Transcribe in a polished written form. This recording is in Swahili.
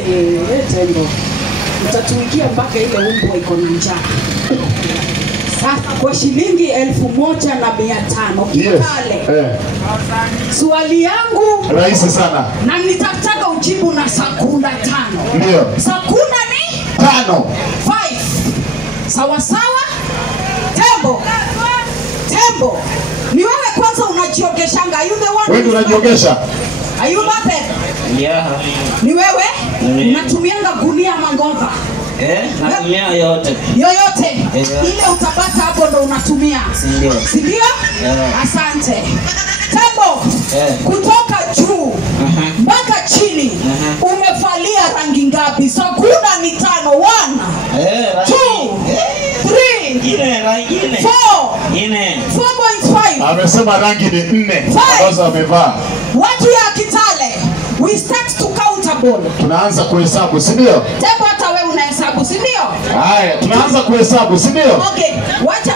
Tembo. Utatuikia mpaka ile umbo iko na njaa. Sasa kwa shilingi 1,500 Kitale. Swali yangu rahisi sana. Na nitataka ujibu na sekunda 5. Ndio. Sekunda ni 5. 5. Sawa sawa? Tembo. Tembo. Ni wewe kwanza unajiogeshanga. Are you the one? Wewe unajiogesha? Are you bathed? Yeah. Ni wewe? Unatumianga gunia mangova? Natumia yote. Yoyote. Ile utapata hapo ndo unatumia. Ndio. Ndio? Asante. Tembo. Kutoka juu mpaka chini umevalia rangi ngapi? Sekunda ni 5. 1 2 3 rangi 4 4.5. Amesema rangi ni 4 ambazo amevaa. Watu ya Kitale, we start to countable. Tunaanza kuhesabu, si ndio? Tembo hata wewe unahesabu, si ndio? Haya, tunaanza kuhesabu, si ndio? Okay, wacha